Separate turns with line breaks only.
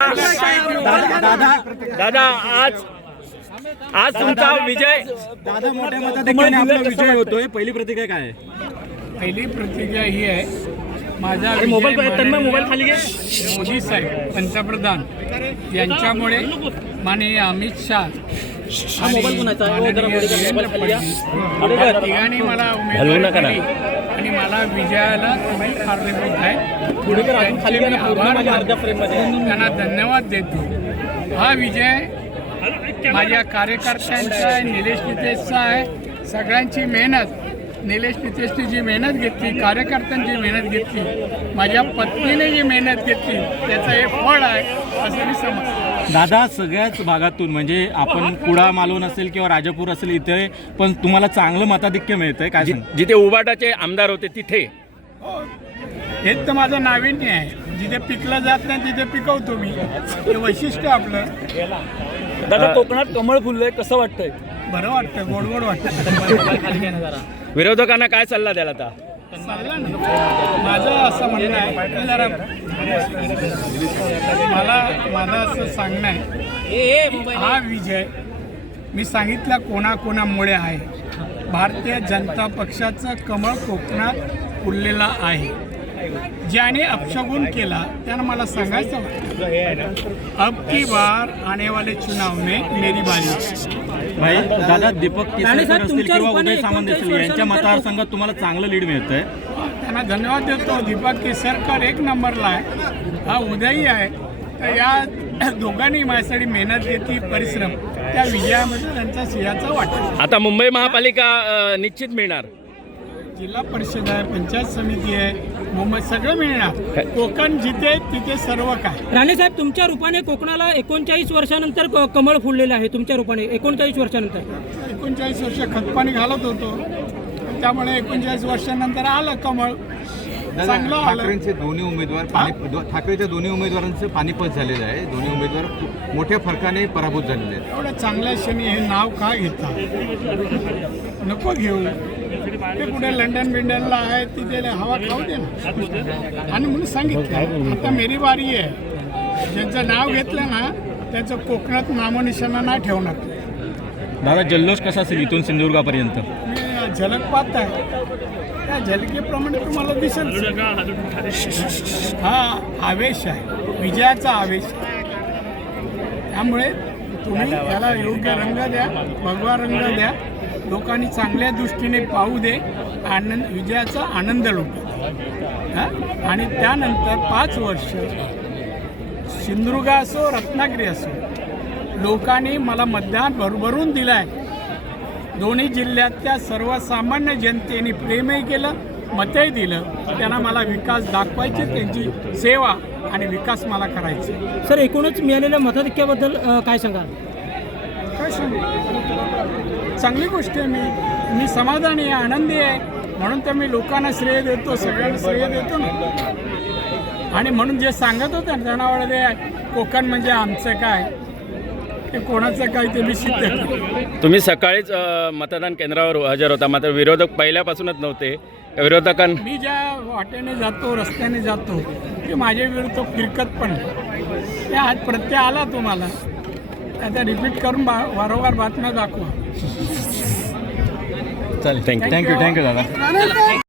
दादा, दादा, दादा, दादा आज आज तुमचा विजय दादा,
दादा मोठ्या मताने आपला विजय होतोय पहिली प्रतिक्रिया काय
पहिली प्रतिक्रिया ही आहे
माझा मोबाईल मोबाईल खाली
मोदी साहेब पंतप्रधान यांच्यामुळे माननीय अमित शाह
शहा मोबाईल कोणाचा
मला उमेदवारी आणि मला विजयाला तुम्ही आहे त्यांना धन्यवाद देतो हा विजय माझ्या कार्यकर्त्यांचा आहे निलेश नितेशचा आहे सगळ्यांची मेहनत निलेश नितेशनी जी मेहनत घेतली कार्यकर्त्यांची मेहनत घेतली माझ्या पत्नीने जी मेहनत घेतली त्याचं हे फळ आहे असं मी
दादा सगळ्याच भागातून म्हणजे आपण कुडा मालवण असेल किंवा राजापूर असेल इथे पण तुम्हाला चांगलं मताधिक्य मिळतंय आहे
जिथे उबाटाचे आमदार होते तिथे
हेच तर माझं नाविन्य आहे जिथे पिकलं जात नाही तिथे पिकवतो मी ते वैशिष्ट्य आपलं
दादा कोकणात कमळ फुललंय कसं वाटतंय
बरं वाटतंय गोड गोड वाटत
विरोधकांना काय सल्ला आता
माझं असं म्हणणं आहे सांगणं आहे हा विजय मी सांगितला कोणाकोणामुळे आहे भारतीय जनता पक्षाचं कमळ कोकणात उरलेला आहे ज्याने अपशगुन केला त्यानं मला सांगायचं सा। अबकी बार आणेवाले चुनाव मे मेरी बारी
दादा दीपक केसरकर असतील किंवा उदय सामंत यांच्या मतदारसंघात तुम्हाला चांगलं लीड मिळत आहे
त्यांना धन्यवाद देतो दीपक केसरकर एक नंबरला आहे हा उदय आहे तर या दोघांनी माझ्यासाठी मेहनत घेतली परिश्रम त्या विषयामध्ये त्यांचा सिंहाचा वाटप
आता मुंबई महापालिका निश्चित मिळणार
जिल्हा परिषद आहे पंचायत समिती आहे मुंबई सगळं मिळणार कोकण जिथे तिथे सर्व काय
राणे साहेब तुमच्या रूपाने कोकणाला एकोणचाळीस वर्षानंतर कमळ फुललेलं आहे तुमच्या रूपाने एकोणचाळीस वर्षानंतर
एकोणचाळीस वर्ष खतपाणी घालत होतो त्यामुळे एकोणचाळीस वर्षानंतर आलं कमळ
ठाकरेंचे दोन्ही उमेदवार ठाकरेच्या दोन्ही उमेदवारांचं पाणीपत झालेलं आहे दोन्ही उमेदवार मोठ्या फरकाने पराभूत झालेले आहेत
एवढ्या चांगल्या क्षणी हे नाव का घेतात नको घेऊ ते लंडन बिंडनला आहे तिथे हवा खाऊ दे ना आणि म्हणून सांगितलं आता मेरी वारी आहे ज्यांचं नाव घेतलं ना त्याचं कोकणात नामनिशाणा नाही ठेवणार
दादा जल्लोष कसा इथून झलक
आहे त्या झलकेप्रमाणे तुम्हाला दिसेल हा आवेश आहे विजयाचा आवेश त्यामुळे तुम्ही त्याला योग्य रंग द्या भगवा रंग द्या लोकांनी चांगल्या दृष्टीने पाहू दे आनंद विजयाचा आनंद लोटो हां आणि त्यानंतर पाच वर्ष सिंधुदुर्ग असो रत्नागिरी असो लोकांनी मला मतदान भरभरून दिलं आहे दोन्ही जिल्ह्यातल्या सर्वसामान्य जनतेने प्रेमही केलं मतही दिलं त्यांना मला विकास दाखवायचे त्यांची सेवा आणि विकास मला करायचं
सर एकूणच मिळालेल्या मताधिक्याबद्दल काय सांगाल
चांगली गोष्ट आहे मी मी समाधानी आहे आनंदी आहे म्हणून तर मी लोकांना श्रेय देतो सगळ्यांना श्रेय देतो ना आणि म्हणून जे सांगत होते जनावर ते कोकण म्हणजे आमचं काय ते कोणाचं काय ते निश्चित
तुम्ही सकाळीच मतदान केंद्रावर हजर होता मात्र विरोधक पहिल्यापासूनच नव्हते विरोधकांना
मी ज्या वाटेने जातो रस्त्याने जातो ते माझ्या विरुद्ध फिरकत पण त्या आज प्रत्यय आला तुम्हाला आता रिपीट करून वारंवार बातम्या दाखवा
चालेल थँक्यू
थँक्यू थँक्यू दादा